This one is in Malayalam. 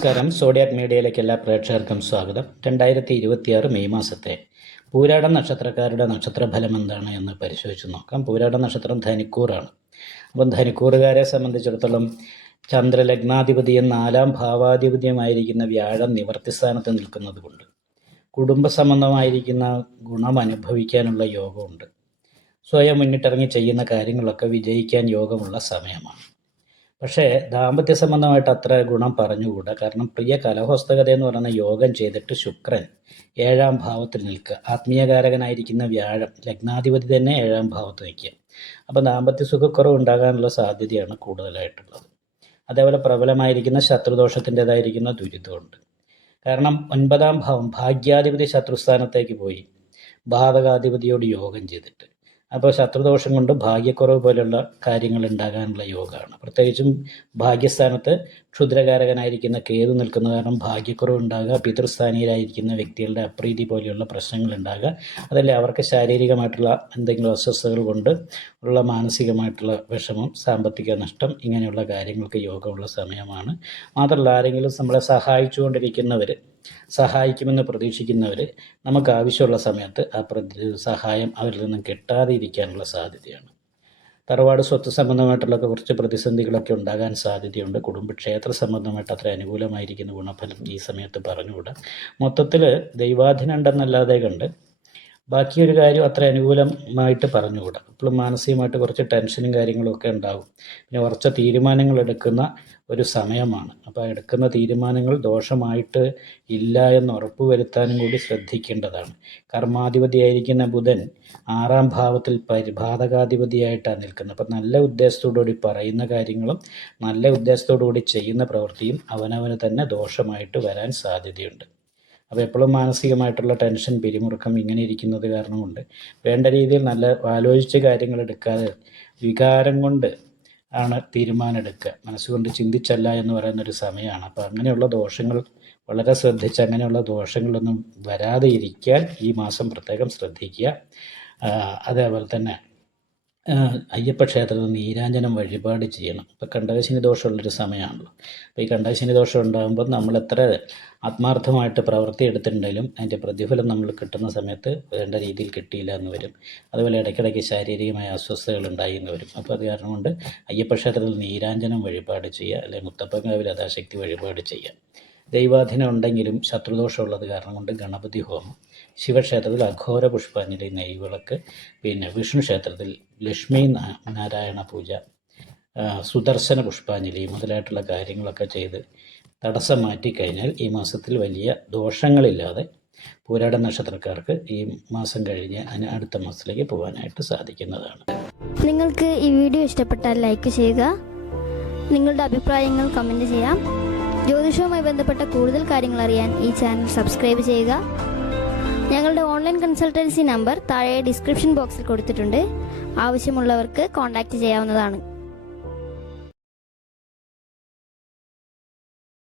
നമസ്കാരം. സോഡിയാക് മീഡിയയിലേക്ക് എല്ലാ പ്രേക്ഷകർക്കും സ്വാഗതം. 2026 മെയ് മാസത്തെ പൂരാടം നക്ഷത്രക്കാരുടെ നക്ഷത്രഫലം എന്താണ് എന്ന് പരിശോധിച്ച് നോക്കാം. പൂരാടം നക്ഷത്രം ധനിക്കൂറാണ്. അപ്പം ധനിക്കൂറുകാരെ സംബന്ധിച്ചിടത്തോളം ചന്ദ്രലഗ്നാധിപതിയും 4-ാം ഭാവാധിപതിയുമായിരിക്കുന്ന വ്യാഴം നിവർത്തിസ്ഥാനത്ത് നിൽക്കുന്നത് കൊണ്ട് കുടുംബ സംബന്ധമായിരിക്കുന്ന ഗുണം അനുഭവിക്കാനുള്ള യോഗമുണ്ട്. സ്വയം മുന്നിട്ടിറങ്ങി ചെയ്യുന്ന കാര്യങ്ങളൊക്കെ വിജയിക്കാൻ യോഗമുള്ള സമയമാണ്. പക്ഷേ ദാമ്പത്യ സംബന്ധമായിട്ട് അത്ര ഗുണം പറഞ്ഞുകൂടാ. കാരണം പ്രിയ കലഹോസ്തകത എന്ന് പറയുന്ന യോഗം ചെയ്തിട്ട് ശുക്രൻ 7-ാം ഭാവത്തിൽ നിൽക്കുക, ആത്മീയകാരകനായിരിക്കുന്ന വ്യാഴം ലഗ്നാധിപതി തന്നെ 7-ാം ഭാവത്ത് നിൽക്കുക. അപ്പോൾ ദാമ്പത്യ സുഖക്കുറവ് ഉണ്ടാകാനുള്ള സാധ്യതയാണ് കൂടുതലായിട്ടുള്ളത്. അതേപോലെ പ്രബലമായിരിക്കുന്ന ശത്രുദോഷത്തിൻ്റെതായിരിക്കുന്ന ദുരിതമുണ്ട്. കാരണം 9-ാം ഭാവം ഭാഗ്യാധിപതി ശത്രുസ്ഥാനത്തേക്ക് പോയി ബാധകാധിപതിയോട് യോഗം ചെയ്തിട്ട്, അപ്പോൾ ശത്രുദോഷം കൊണ്ട് ഭാഗ്യക്കുറവ് പോലുള്ള കാര്യങ്ങൾ ഉണ്ടാകാനുള്ള യോഗമാണ്. പ്രത്യേകിച്ചും ഭാഗ്യസ്ഥാനത്ത് ക്ഷുദ്രകാരകനായിരിക്കുന്ന കേതു നിൽക്കുന്ന കാരണം ഭാഗ്യക്കുറവ് ഉണ്ടാകുക, പിതൃസ്ഥാനീയരായിരിക്കുന്ന വ്യക്തികളുടെ അപ്രീതി പോലെയുള്ള പ്രശ്നങ്ങൾ ഉണ്ടാകുക, അതല്ലേ അവർക്ക് ശാരീരികമായിട്ടുള്ള എന്തെങ്കിലും അസ്വസ്ഥതകൾ കൊണ്ട് ഉള്ള മാനസികമായിട്ടുള്ള വിഷമം, സാമ്പത്തിക നഷ്ടം, ഇങ്ങനെയുള്ള കാര്യങ്ങൾക്ക് യോഗമുള്ള സമയമാണ്. മാത്രമല്ല ആരെങ്കിലും നമ്മളെ സഹായിച്ചുകൊണ്ടിരിക്കുന്നവർ, സഹായിക്കുമെന്ന് പ്രതീക്ഷിക്കുന്നവർ നമുക്ക് ആവശ്യമുള്ള സമയത്ത് ആ സഹായം അവരിൽ നിന്നും കിട്ടാതെ ഇരിക്കാനുള്ള സാധ്യതയാണ്. തറവാട് സ്വത്ത് സംബന്ധമായിട്ടുള്ള കുറച്ച് പ്രതിസന്ധികളൊക്കെ ഉണ്ടാകാൻ സാധ്യതയുണ്ട്. കുടുംബക്ഷേത്ര സംബന്ധമായിട്ട് അത്ര അനുകൂലമായിരിക്കുന്ന ഗുണഫലം ഈ സമയത്ത് പറഞ്ഞുകൂടാ. മൊത്തത്തിൽ ദൈവാധീനം ഉണ്ടെന്നല്ലാതെ കണ്ട് ബാക്കിയൊരു കാര്യം അത്ര അനുകൂലമായിട്ട് പറഞ്ഞുകൂടാ. ഇപ്പോഴും മാനസികമായിട്ട് കുറച്ച് ടെൻഷനും കാര്യങ്ങളൊക്കെ ഉണ്ടാകും. പിന്നെ കുറച്ച് തീരുമാനങ്ങൾ എടുക്കുന്ന ഒരു സമയമാണ്. അപ്പോൾ എടുക്കുന്ന തീരുമാനങ്ങൾ ദോഷമായിട്ട് ഇല്ല എന്ന് ഉറപ്പ് വരുത്താനും കൂടി ശ്രദ്ധിക്കേണ്ടതാണ്. കർമാധിപതിയായിരിക്കുന്ന ബുധൻ 6-ാം ഭാവത്തിൽ ബാധകാധിപതിയായിട്ടാണ് നിൽക്കുന്നത്. അപ്പോൾ നല്ല ഉദ്ദേശത്തോടുകൂടി പറയുന്ന കാര്യങ്ങളും നല്ല ഉദ്ദേശത്തോടുകൂടി ചെയ്യുന്ന പ്രവൃത്തിയും അവനവന് തന്നെ ദോഷമായിട്ട് വരാൻ സാധ്യതയുണ്ട്. അപ്പോൾ എപ്പോഴും മാനസികമായിട്ടുള്ള ടെൻഷൻ, പിരിമുറുക്കം ഇങ്ങനെ ഇരിക്കുന്നത് കാരണം കൊണ്ട് വേണ്ട രീതിയിൽ നല്ല ആലോചിച്ച് കാര്യങ്ങൾ എടുക്കാതെ വികാരം കൊണ്ട് ആണ് തീരുമാനം എടുക്കുക, മനസ്സുകൊണ്ട് ചിന്തിച്ചല്ല എന്ന് പറയുന്നൊരു സമയമാണ്. അപ്പോൾ അങ്ങനെയുള്ള ദോഷങ്ങൾ വളരെ ശ്രദ്ധിച്ച് അങ്ങനെയുള്ള ദോഷങ്ങളൊന്നും വരാതെ ഇരിക്കാൻ ഈ മാസം പ്രത്യേകം ശ്രദ്ധിക്കുക. അതേപോലെ തന്നെ അയ്യപ്പ ക്ഷേത്രത്തിൽ നീരാഞ്ജനം വഴിപാട് ചെയ്യണം. ഇപ്പോൾ കണ്ടകശനി ദോഷമുള്ളൊരു സമയമാണല്ലോ. അപ്പോൾ ഈ കണ്ടകശനി ദോഷം ഉണ്ടാകുമ്പോൾ നമ്മൾ എത്ര ആത്മാർത്ഥമായിട്ട് പ്രവൃത്തി എടുത്തിട്ടുണ്ടെങ്കിലും അതിൻ്റെ പ്രതിഫലം നമ്മൾ കിട്ടുന്ന സമയത്ത് വേണ്ട രീതിയിൽ കിട്ടിയില്ല എന്ന് വരും. അതുപോലെ ഇടയ്ക്കിടയ്ക്ക് ശാരീരികമായ അസ്വസ്ഥതകൾ ഉണ്ടായി എന്ന് വരും. അപ്പോൾ അത് കാരണം കൊണ്ട് അയ്യപ്പ ക്ഷേത്രത്തിൽ നീരാഞ്ജനം വഴിപാട് ചെയ്യുക, അല്ലെങ്കിൽ മുത്തപ്പൻകാവിൽ യഥാശക്തി വഴിപാട് ചെയ്യുക. ദൈവാധീനം ഉണ്ടെങ്കിലും ശത്രുദോഷമുള്ളത് കാരണം കൊണ്ട് ഗണപതി ഹോമം, ശിവക്ഷേത്രത്തിൽ അഘോര പുഷ്പാഞ്ജലി, നെയ്വിളക്ക്, പിന്നെ വിഷ്ണു ക്ഷേത്രത്തിൽ ലക്ഷ്മി നാരായണ പൂജ, സുദർശന പുഷ്പാഞ്ജലി മുതലായിട്ടുള്ള കാര്യങ്ങളൊക്കെ ചെയ്ത് തടസ്സം മാറ്റിക്കഴിഞ്ഞാൽ ഈ മാസത്തിൽ വലിയ ദോഷങ്ങളില്ലാതെ പൂരാട നക്ഷത്രക്കാർക്ക് ഈ മാസം കഴിഞ്ഞ് അടുത്ത മാസത്തിലേക്ക് പോകാനായിട്ട് സാധിക്കുന്നതാണ്. നിങ്ങൾക്ക് ഈ വീഡിയോ ഇഷ്ടപ്പെട്ടാൽ ലൈക്ക് ചെയ്യുക, നിങ്ങളുടെ അഭിപ്രായങ്ങൾ കമൻറ്റ് ചെയ്യാം. ജ്യോതിഷവുമായി ബന്ധപ്പെട്ട കൂടുതൽ കാര്യങ്ങൾ അറിയാൻ ഈ ചാനൽ സബ്സ്ക്രൈബ് ചെയ്യുക. ഞങ്ങളുടെ ഓൺലൈൻ കൺസൾട്ടൻസി നമ്പർ താഴെ ഡിസ്ക്രിപ്ഷൻ ബോക്സിൽ കൊടുത്തിട്ടുണ്ട്. ആവശ്യമുള്ളവർക്ക് കോൺടാക്റ്റ് ചെയ്യാവുന്നതാണ്.